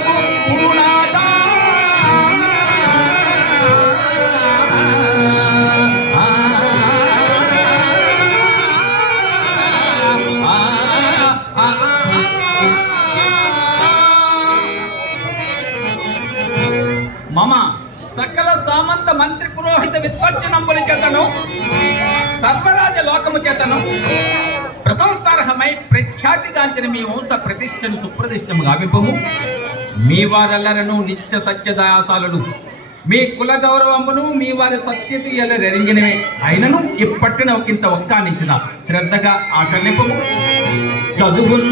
ధర్మము పూనాదా మమ సకల సామంత మంత్రి పురోహిత విద్వర్జనంబుల చేతను సర్వరాజ లోకము చేతను ప్రశంసార్హమై ప్రఖ్యాతిగాంచిన మీ వంశ ప్రతిష్టను సుప్రతిష్టము గావింపము. మీ వారెల్లరను నిత్య సత్యదాసాలుడు, మీ కుల గౌరవమును మీ వారి సత్యత ఎల్లరెరింగినవే అయినను ఇప్పటిన ఒకంత ఒక్కానించిన శ్రద్ధగా ఆకర్ణింపము. చదువున్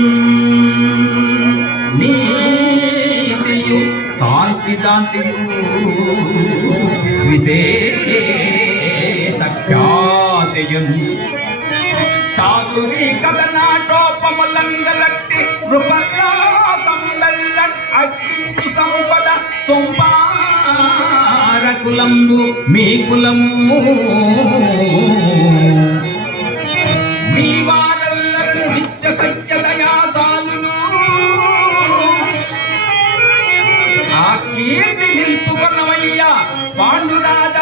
నీతియు శాంతి దాంతియు విశేష ఖ్యాతియున్ చాతురి కథనాటోపములంగలట్టి నృపరాకంబెల్లన్ అగ్గించు సంపద సొంపారకులంబు మీ కులము. మీ వారెల్లరను నిత్య సత్య దయాసాలును ఆ కీర్తి నిలుపుకొన్నవయ్యా పాండురాజ